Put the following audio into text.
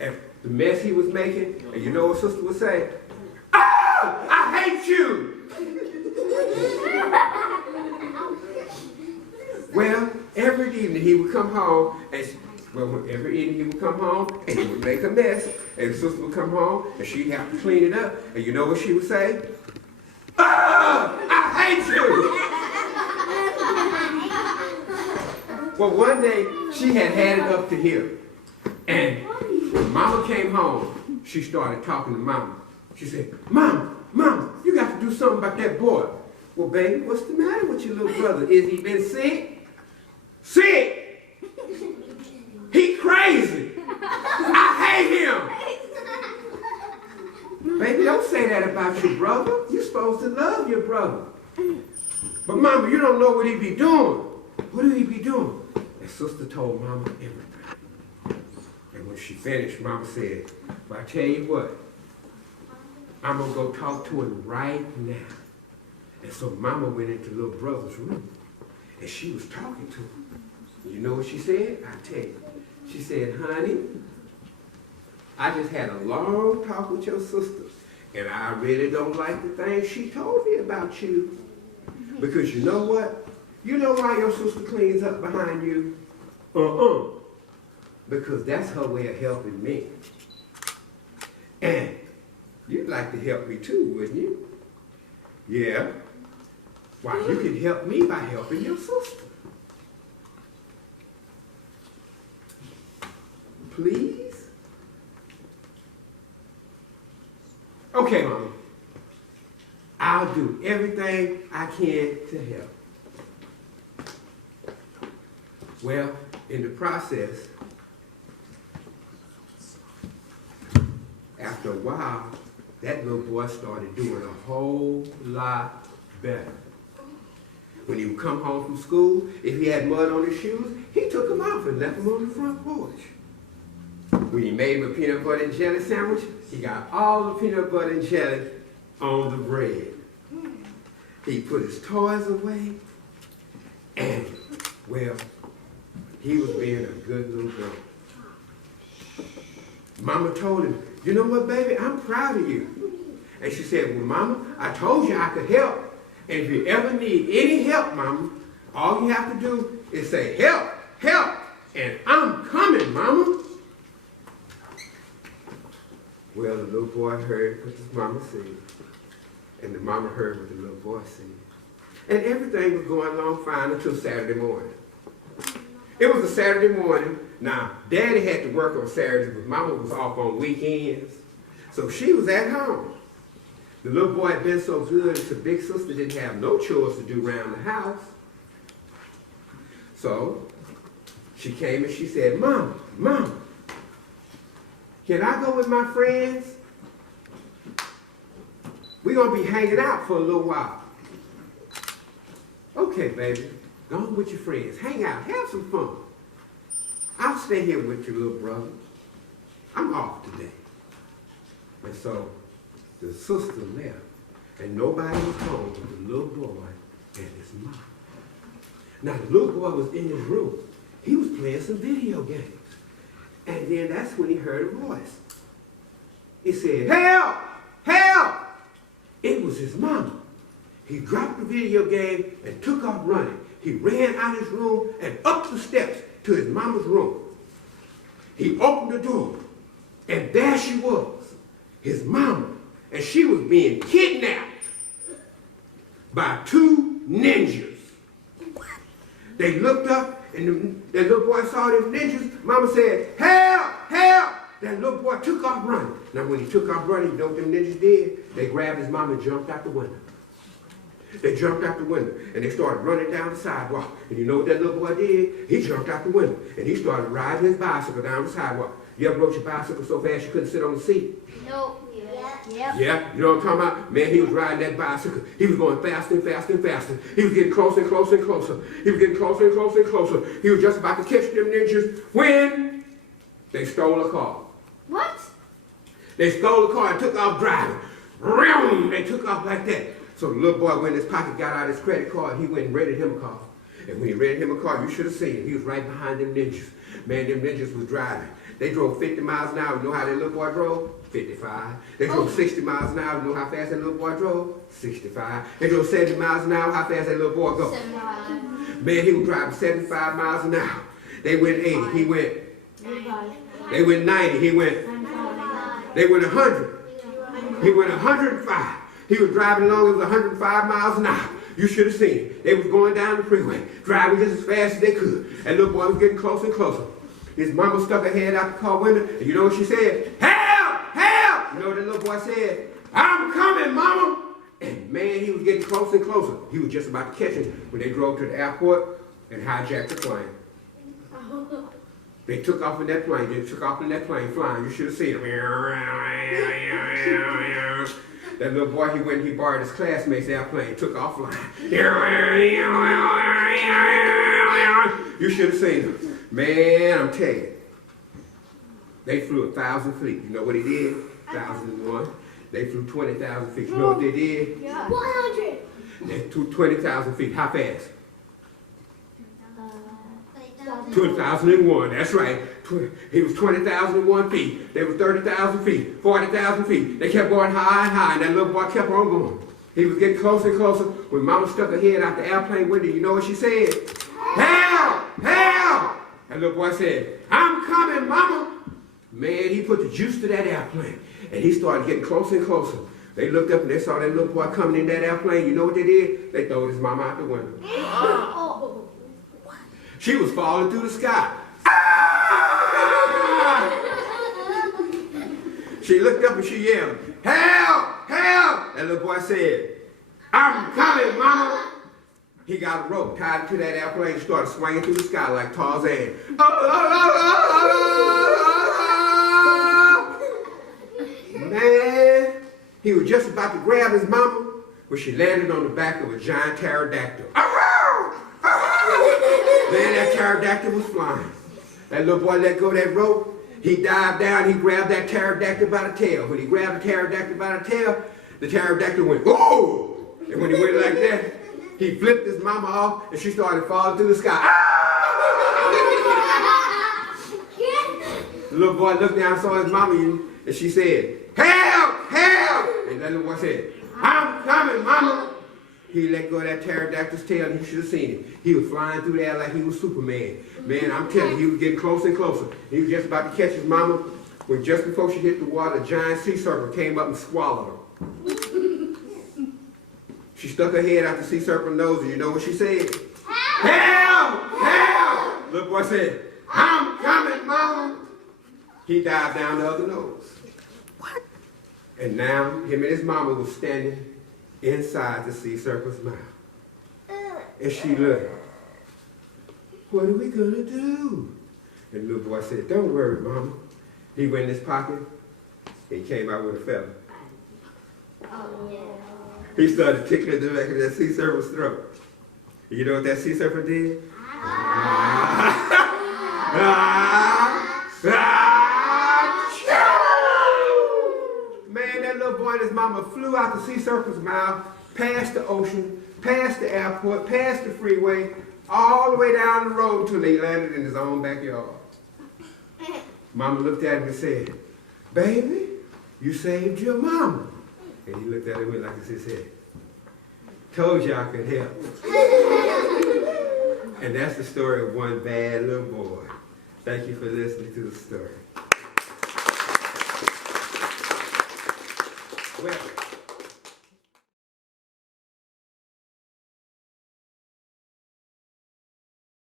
and the mess he was making, and you know what sister would say? Oh, I hate you! Well, every evening he would come home, and every evening he would come home, and he would make a mess, and the sister would come home, and she'd have to clean it up, and you know what she would say? Oh, I hate you! Well, one day, she had it up to here, and when Mama came home, she started talking to Mama. She said, Mama, you got to do something about that boy. Well, baby, what's the matter with your little brother? Is he been sick? Sick? He crazy. I hate him. Baby, don't say that about your brother. You're supposed to love your brother. But Mama, you don't know what he be doing. What do he be doing? And sister told Mama everything. And when she finished, Mama said, well, I tell you what, I'm going to go talk to him right now. And so Mama went into little brother's room, and she was talking to him. You know what she said? I tell you. She said, honey, I just had a long talk with your sister, and I really don't like the things she told me about you. Because you know what? You know why your sister cleans up behind you? Because that's her way of helping me. And you'd like to help me too, wouldn't you? Yeah. Why, you can help me by helping your sister. Please? Okay, Mama. I'll do everything I can to help. Well, in the process, after a while, that little boy started doing a whole lot better. When he would come home from school, if he had mud on his shoes, he took them off and left them on the front porch. When he made him a peanut butter and jelly sandwich, he got all the peanut butter and jelly on the bread. He put his toys away, and, well, he was being a good little girl. Mama told him, you know what, baby, I'm proud of you. And she said, well, Mama, I told you I could help. And if you ever need any help, Mama, all you have to do is say, help, help, and I'm coming, Mama. Well, the little boy heard what his mama said, and the mama heard what the little boy said. And everything was going along fine until Saturday morning. It was a Saturday morning. Now, Daddy had to work on Saturdays, but Mama was off on weekends. So she was at home. The little boy had been so good, the big sister didn't have no chores to do around the house. So she came and she said, Mama, can I go with my friends? We're going to be hanging out for a little while. Okay, baby, go on with your friends. Hang out, have some fun. I'll stay here with your little brother. I'm off today. And so the sister left, and nobody was home but the little boy and his mom. Now, the little boy was in his room. He was playing some video games. And then that's when he heard a voice. He said, help, help. It was his mama. He dropped the video game and took off running. He ran out of his room and up the steps to his mama's room. He opened the door, and there she was, his mama. And she was being kidnapped by two ninjas. They looked up, and the little boy saw them ninjas. Mama said, help, help. That little boy took off running. Now, when he took off running, you know what them ninjas did? They grabbed his mama and jumped out the window. They jumped out the window, and they started running down the sidewalk. And you know what that little boy did? He jumped out the window, and he started riding his bicycle down the sidewalk. You ever rode your bicycle so fast you couldn't sit on the seat? Nope. Yeah. Yeah, you know what I'm talking about? Man, he was riding that bicycle. He was going faster and faster and faster. He was getting closer and closer and closer. He was getting closer and closer and closer. He was just about to catch them ninjas when they stole a car. What? They stole a car and took off driving. Vroom! They took off like that. So the little boy went in his pocket, got out his credit card, he went and rented him a car. And when he rented him a car, you should have seen him. He was right behind them ninjas. Man, them ninjas was driving. They drove 50 miles an hour. You know how that little boy drove? 55. They drove 60 miles an hour. You know how fast that little boy drove? 65. They drove 70 miles an hour. How fast that little boy go? 75. Man, he was driving 75 miles an hour. They went 80. He went. They went 90. He went. They went 100. He went 105. He was driving along. It was 105 miles an hour. You should have seen it. They was going down the freeway, driving just as fast as they could. And little boy was getting closer and closer. His mama stuck her head out the car window, and you know what she said? Help! Help! You know what that little boy said? I'm coming, mama! And man, he was getting closer and closer. He was just about to catch him when they drove to the airport and hijacked the plane. They took off in that plane. They took off in that plane flying. You should have seen him. That little boy, he borrowed his classmate's airplane, took off flying. You should have seen him. Man, I'm telling you. They flew 1,000 feet. You know what he did? 1,001. They flew 20,000 feet. You know what they did? 100. They flew 20,000 feet. How fast? 2001, that's right. He was 20,001 feet. They were 30,000 feet, 40,000 feet. They kept going high and high, and that little boy kept on going. He was getting closer and closer. When Mama stuck her head out the airplane window, you know what she said? Help! Help! That little boy said, I'm coming, Mama. Man, he put the juice to that airplane, and he started getting closer and closer. They looked up and they saw that little boy coming in that airplane. You know what they did? They threw his mama out the window. She was falling through the sky. Ah! She looked up and she yelled, help, help. That little boy said, I'm coming, Mama. He got a rope tied to that airplane and started swinging through the sky like Tarzan. Man, he was just about to grab his mama when she landed on the back of a giant pterodactyl. Man, that pterodactyl was flying. That little boy let go of that rope. He dived down. He grabbed that pterodactyl by the tail. When he grabbed the pterodactyl by the pterodactyl went, whoa! And when he went like that, he flipped his mama off, and she started falling through the sky. The little boy looked down and saw his mama, and she said, help! Help! And that little boy said, I'm coming, Mama. He let go of that pterodactyl's tail, and you should have seen it. He was flying through the air like he was Superman. Man, I'm telling you, he was getting closer and closer. He was just about to catch his mama when just before she hit the water, a giant sea serpent came up and swallowed her. She stuck her head out the sea serpent's nose, and you know what she said? Help! Help! Little boy said, I'm coming, Mama. He dived down the other nose. What? And now, him and his mama was standing inside the sea serpent's mouth. And she looked, what are we gonna do? And the little boy said, don't worry, Mama. He went in his pocket, and he came out with a feather. Oh, yeah. He started tickling the back of that sea serpent's throat. You know what that sea serpent did? Man, that little boy and his mama flew out the sea serpent's mouth, past the ocean, past the airport, past the freeway, all the way down the road till they landed in his own backyard. Mama looked at him and said, baby, you saved your mama. And he looked at her and went like this and said, told you I could help. And that's the story of one bad little boy. Thank you for listening to the story. Well,